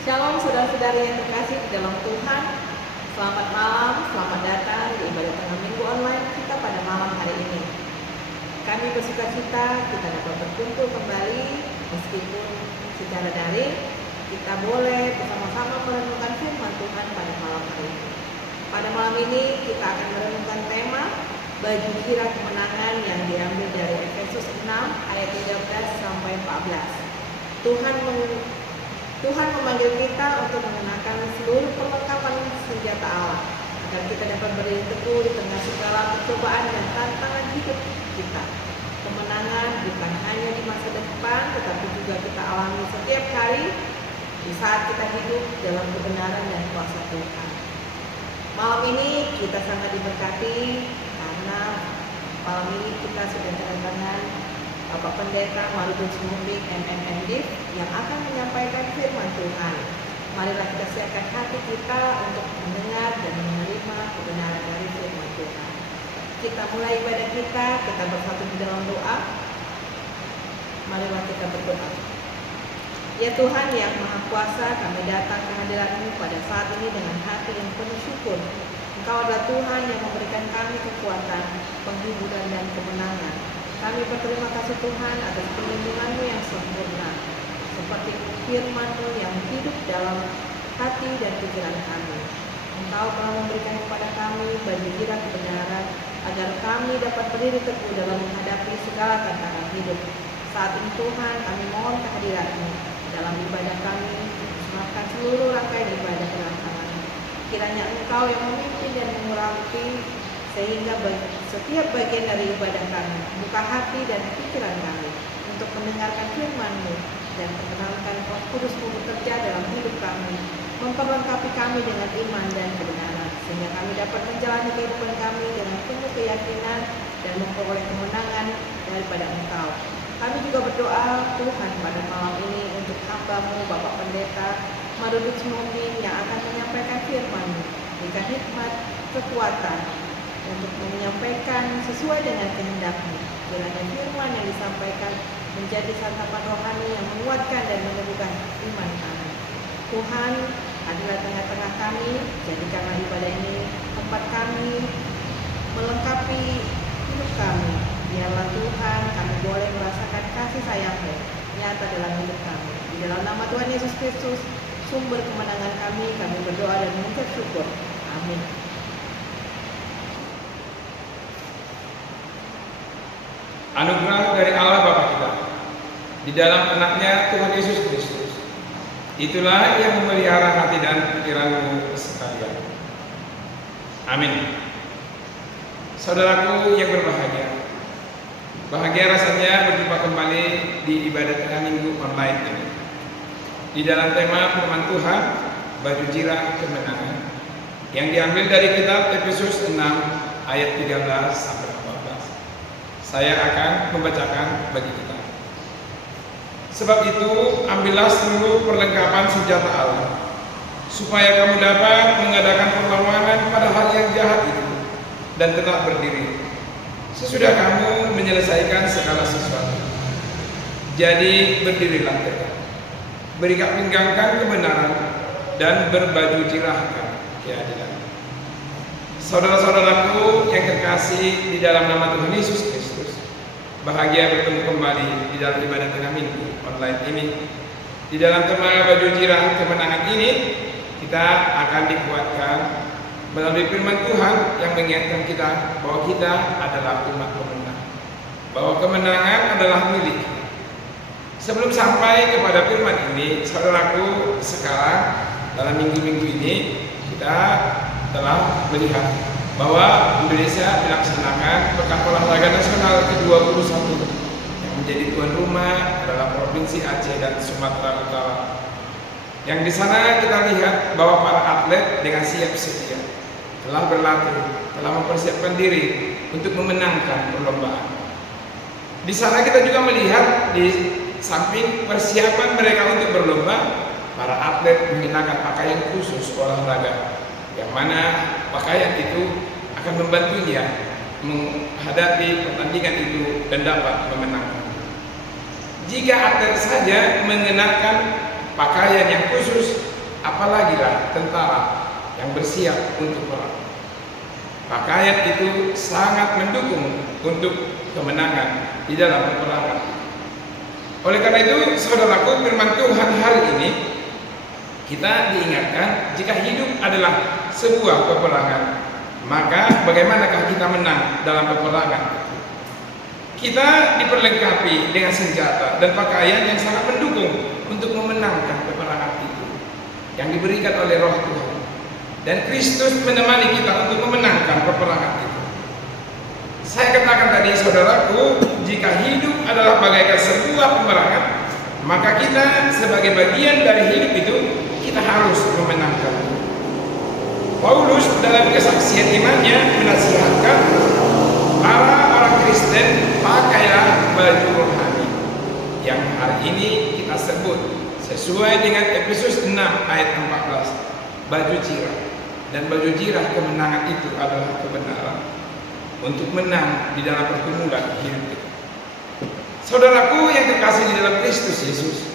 Shalom saudara-saudari yang terkasih di dalam Tuhan. Selamat malam, selamat datang di ibadah tengah minggu online kita pada malam hari ini. Kami bersukacita kita dapat berkumpul kembali meskipun secara daring. Kita boleh bersama-sama merenungkan firman Tuhan pada malam hari ini. Pada malam ini kita akan merenungkan tema baju kira kemenangan yang diambil dari Efesus 6 ayat 13 sampai 14. Tuhan memanggil kita untuk mengenakan seluruh perlengkapan senjata Allah agar kita dapat berdiri teguh di tengah segala percobaan dan tantangan hidup kita. Kemenangan bukan hanya di masa depan, tetapi juga kita alami setiap hari di saat kita hidup dalam kebenaran dan kuasa Tuhan. Malam ini kita sangat diberkati karena malam ini kita sudah kedatangan Bapak Pendeta Marudus Mumbik MMMD yang akan menyampaikan firman Tuhan. Marilah kita siapkan hati kita untuk mendengar dan menerima kebenaran dari firman Tuhan. Kita mulai ibadah kita bersatu di dalam doa. Marilah kita berdoa. Ya Tuhan yang Maha Kuasa, kami datang ke hadirat-Mu pada saat ini dengan hati yang penuh syukur. Engkau adalah Tuhan yang memberikan kami kekuatan, penghiburan dan kemenangan. Kami berterima kasih Tuhan atas perlindungan-Mu yang sempurna, seperti firman-Mu yang hidup dalam hati dan pikiran kami. Engkau telah memberikan kepada kami baju kira kebenaran, agar kami dapat berdiri teguh dalam menghadapi segala tantangan hidup. Saat ini Tuhan, kami mohon kehadirat-Mu dalam ibadah kami, semakan seluruh rangkaian ibadah dalam tangan-Mu. Kiranya Engkau yang memimpin dan mengurapi sehingga setiap bagian dari ibadah kami, buka hati dan pikiran kami untuk mendengarkan firman-Mu dan perkenankan Roh Kudus-Mu bekerja dalam hidup kami, memperlengkapi kami dengan iman dan kebenaran, sehingga kami dapat menjalani kehidupan kami dengan penuh keyakinan dan memperoleh kemenangan daripada Engkau. Kami juga berdoa Tuhan pada malam ini untuk hamba-Mu Bapak Pendeta Marudus Mumbik yang akan menyampaikan firman-Mu, berikan hikmat, kekuatan untuk menyampaikan sesuai dengan kehendak-Mu. Kiranya firman yang disampaikan menjadi santapan rohani yang menguatkan dan meneguhkan iman kami. Tuhan, hadirlah tengah-tengah kami, jadikanlah ibadah ini tempat kami melengkapi hidup kami. Biarlah Tuhan kami boleh merasakan kasih sayang-Mu nyata dalam hidup kami. Di dalam nama Tuhan Yesus Kristus, sumber kemenangan kami berdoa dan mengucap syukur. Amin. Anugerah dari Allah Bapa kita di dalam anaknya Tuhan Yesus Kristus, itulah yang memelihara hati dan pikiranmu sekalian. Amin. Saudaraku yang berbahagia, bahagia rasanya berjumpa kembali di ibadah tengah minggu online ini. Di dalam tema firman Tuhan, baju kira kemenangan, yang diambil dari kitab Efesus 6 ayat 13 sampai 14. Saya akan membacakan bagi kita. Sebab itu, ambillah seluruh perlengkapan senjata Allah, supaya kamu dapat mengadakan perlawanan pada hari yang jahat itu dan tetap berdiri sesudah kamu menyelesaikan segala sesuatu. Jadi berdirilah tegak, berikat pinggangkan kebenaran, dan berbaju jirahkan keadilan. Saudara-saudaraku yang terkasih di dalam nama Tuhan Yesus Kristus, bahagia bertemu kembali di dalam ibadah tengah minggu online ini. Di dalam tema baju jirah kemenangan ini, kita akan dikuatkan melalui firman Tuhan yang mengingatkan kita bahwa kita adalah umat pemenang, bahwa kemenangan adalah milik. Sebelum sampai kepada firman ini, saudaraku, sekarang dalam minggu-minggu ini kita telah melihat bahwa Indonesia melaksanakan Pekan Olahraga Nasional ke-21 yang menjadi tuan rumah adalah Provinsi Aceh dan Sumatera Utara. Yang di sana kita lihat bahwa para atlet dengan siap sedia telah berlatih, telah mempersiapkan diri untuk memenangkan perlombaan. Di sana kita juga melihat di samping persiapan mereka untuk berlomba, para atlet mengenakan pakaian khusus olahraga, yang mana pakaian itu akan membantunya menghadapi pertandingan itu dan dapat memenangkan. Jika atlet saja mengenakan pakaian yang khusus, apalagi lah tentara yang bersiap untuk perang. Pakaian itu sangat mendukung untuk kemenangan di dalam peperangan. Oleh karena itu, saudaraku, firman Tuhan hari ini kita diingatkan jika hidup adalah sebuah peperangan, maka bagaimanakah kita menang dalam peperangan? Kita diperlengkapi dengan senjata dan pakaian yang sangat mendukung untuk memenangkan peperangan itu yang diberikan oleh Roh Tuhan. Dan Kristus menemani kita untuk memenangkan peperangan itu. Saya katakan tadi, saudaraku, jika hidup adalah bagaikan sebuah peperangan, maka kita sebagai bagian dari hidup itu, kita harus memenangkan. Paulus dalam kesaksian imannya menasihatkan para orang Kristen, pakailah baju rohani yang hari ini kita sebut sesuai dengan Efesus 6 ayat 14, baju jirah. Dan baju jirah kemenangan itu adalah kebenaran untuk menang di dalam pergumulan hidup kita. Saudaraku yang terkasih di dalam Kristus Yesus,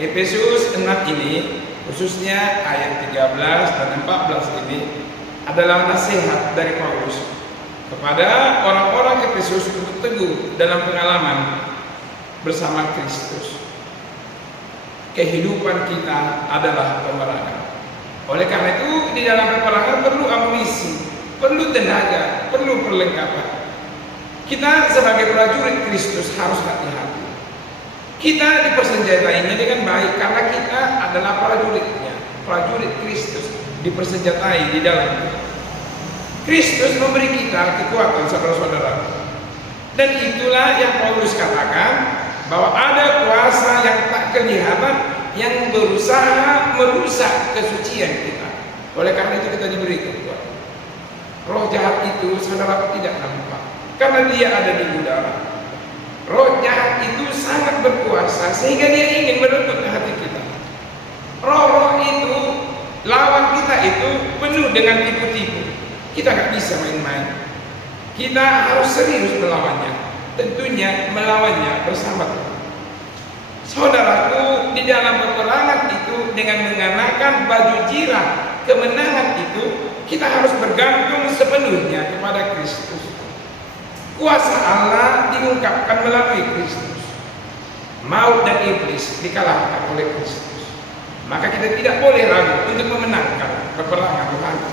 Efesus 6 ini, khususnya ayat 13 dan 14 ini adalah nasihat dari Paulus kepada orang-orang Efesus untuk teguh dalam pengalaman bersama Kristus. Kehidupan kita adalah peperangan. Oleh karena itu, di dalam peperangan perlu amunisi, perlu tenaga, perlu perlengkapan. Kita sebagai prajurit Kristus harus hati-hati. Kita dipersenjatainya dengan baik karena kita adalah prajuritnya, prajurit Kristus dipersenjatai di dalam kita. Kristus memberi kita kekuatan, saudara-saudara. Dan itulah yang Paulus katakan, bahwa ada kuasa yang tak kelihatan yang berusaha merusak kesucian kita. Oleh karena itu kita diberi kekuatan. Roh jahat itu, saudara, tidak nampak karena dia ada di udara. Roh jahat itu sangat berkuasa sehingga dia ingin merebut hati kita. Roh-roh itu, lawan kita itu penuh dengan tipu-tipu. Kita gak bisa main-main. Kita harus serius melawannya. Tentunya melawannya bersama Tuhan. Saudaraku, di dalam peperangan itu dengan mengenakan baju jirah kemenangan itu, kita harus bergantung sepenuhnya kepada Kristus. Kuasa Allah diungkapkan melalui Kristus. Maut dan iblis dikalahkan oleh Kristus. Maka kita tidak boleh ragu untuk memenangkan peperangan rohani.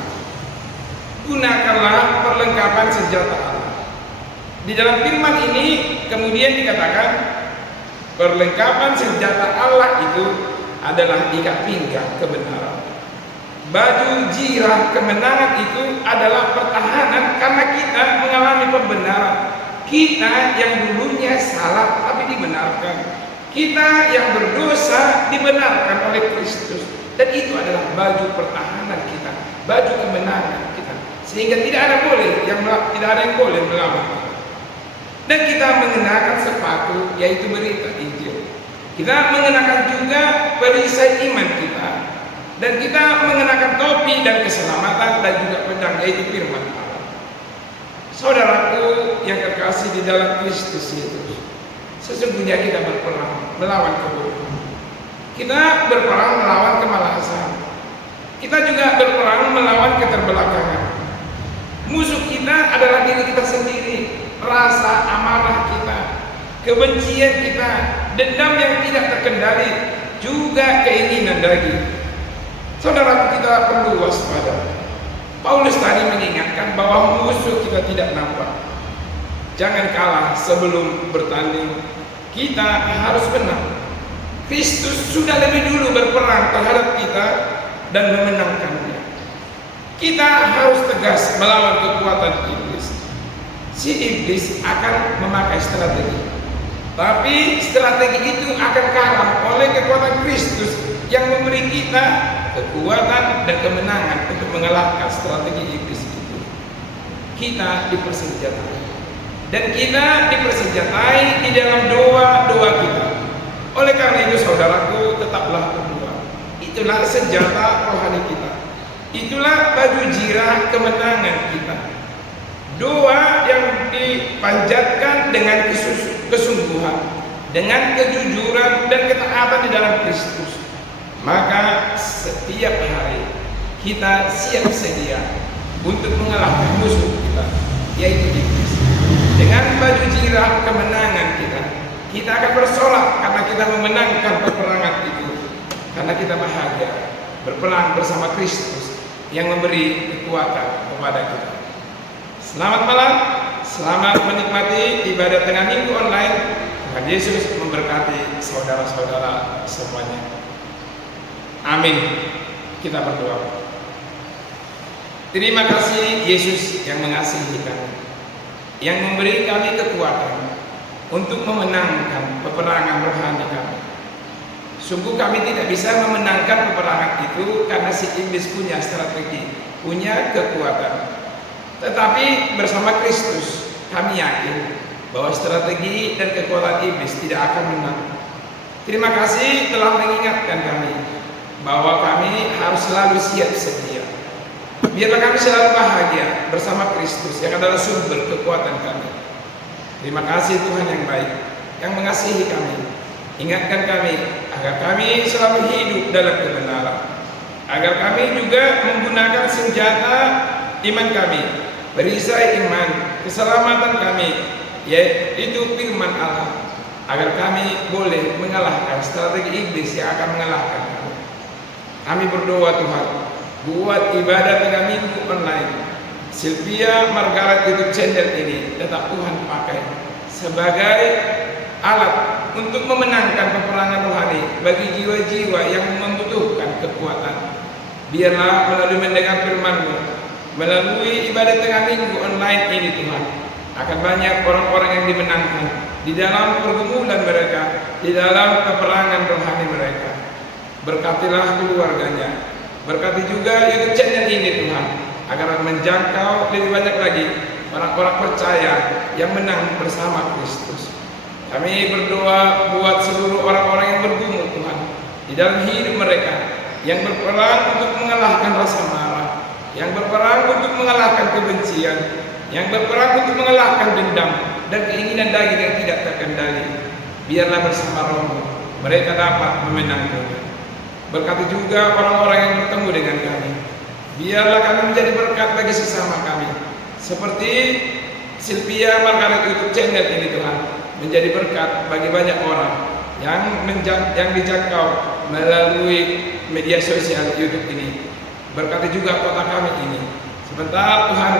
Gunakanlah perlengkapan senjata Allah. Di dalam firman ini kemudian dikatakan, perlengkapan senjata Allah itu adalah ikat pinggang kebenaran. Baju jirah kemenangan itu adalah pertahanan karena kita mengalami pembenaran. Kita yang dulunya salah tapi dibenarkan. Kita yang berdosa dibenarkan oleh Kristus. Dan itu adalah baju pertahanan kita, baju kemenangan kita. Sehingga tidak ada yang boleh melawan kita. Dan kita mengenakan sepatu, yaitu berita Injil. Kita mengenakan juga perisai iman kita. Dan kita mengenakan topi dan keselamatan dan juga pedang, yaitu firman Allah. Saudaraku yang terkasih di dalam Kristus Yesus, sesungguhnya kita berperang melawan keburukan. Kita berperang melawan kemalasan. Kita juga berperang melawan keterbelakangan. Musuh kita adalah diri kita sendiri. Rasa amarah kita, kebencian kita, dendam yang tidak terkendali, juga keinginan daging. Saudara, kita perlu waspada. Paulus tadi mengingatkan bahwa musuh kita tidak nampak. Jangan kalah sebelum bertanding. Kita harus menang. Kristus sudah lebih dulu berperang terhadap kita dan memenangkannya. Kita harus tegas melawan kekuatan iblis. Si iblis akan memakai strategi, tapi strategi itu akan kalah oleh kekuatan Kristus yang memberi kita kekuatan dan kemenangan untuk mengalahkan strategi iblis itu. Kita dipersenjatai, dan kita dipersenjatai di dalam doa-doa kita. Oleh karena itu, saudaraku, tetaplah berdoa. Itulah senjata rohani kita. Itulah baju jirah kemenangan kita. Doa yang dipanjatkan dengan kesungguhan, dengan kejujuran dan ketaatan di dalam Kristus, maka setiap hari kita siap sedia untuk mengalahkan musuh kita, yaitu iblis. Dengan baju zirah kemenangan kita akan bersorak karena kita memenangkan peperangan itu, karena kita bahagia berperang bersama Kristus yang memberi kekuatan kepada kita. Selamat malam, selamat menikmati ibadah tengah minggu online. Tuhan Yesus memberkati saudara-saudara semuanya. Amin. Kita berdoa. Terima kasih Yesus yang mengasihi kami, yang memberi kami kekuatan untuk memenangkan peperangan rohani kami. Sungguh kami tidak bisa memenangkan peperangan itu karena si iblis punya strategi, punya kekuatan. Tetapi bersama Kristus kami yakin bahwa strategi dan kekuatan iblis tidak akan menang. Terima kasih telah mengingatkan kami bahwa kami harus selalu siap sedia. Biarlah kami selalu bahagia bersama Kristus yang adalah sumber kekuatan kami. Terima kasih Tuhan yang baik, yang mengasihi kami. Ingatkan kami agar kami selalu hidup dalam kebenaran, agar kami juga menggunakan senjata iman kami, perisai iman, keselamatan kami, yaitu firman Allah, agar kami boleh mengalahkan strategi iblis yang akan mengalahkan kami. Kami berdoa Tuhan, buat ibadah tengah minggu online Sylvia Margaret YouTube channel ini tetap Tuhan pakai sebagai alat untuk memenangkan peperangan rohani bagi jiwa-jiwa yang membutuhkan kekuatan. Biarlah melalui mendengar firman-Mu, melalui ibadah tengah minggu online ini Tuhan, akan banyak orang-orang yang dimenangkan di dalam pergumulan mereka, di dalam peperangan rohani mereka. Berkatilah keluarganya, berkati juga YouTube channel ini Tuhan, agar menjangkau lebih banyak lagi orang-orang percaya yang menang bersama Kristus. Kami berdoa buat seluruh orang-orang yang bergumul Tuhan di dalam hidup mereka, yang berperang untuk mengalahkan rasa marah, yang berperang untuk mengalahkan kebencian, yang berperang untuk mengalahkan dendam dan keinginan daging yang tidak terkendali. Biarlah bersama Roh-Mu mereka dapat memenangkannya. Berkati juga orang-orang yang bertemu dengan kami. Biarlah kami menjadi berkat bagi sesama kami, seperti Sylvia Margaret YouTube channel ini Tuhan, menjadi berkat bagi banyak orang yang dijangkau melalui media sosial YouTube ini. Berkati juga kota kami ini. Sebentar Tuhan,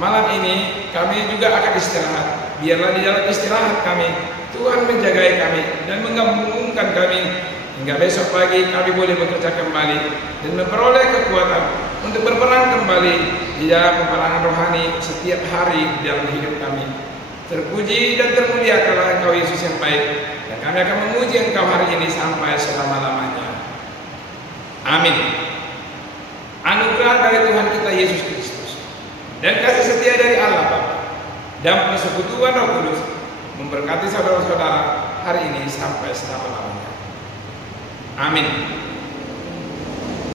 malam ini kami juga akan istirahat. Biarlah di dalam istirahat kami Tuhan menjagai kami dan menggabungkan kami hingga besok pagi kami boleh bekerja kembali dan memperoleh kekuatan untuk berperang kembali di dalam peperangan rohani setiap hari di dalam hidup kami. Terpuji dan termuliakanlah Engkau Yesus yang baik, dan kami akan memuji Engkau hari ini sampai selama-lamanya. Amin. Anugerah dari Tuhan kita Yesus Kristus dan kasih setia dari Allah Bapa dan persekutuan Roh Kudus memberkati saudara-saudara hari ini sampai selama-lamanya. Amin.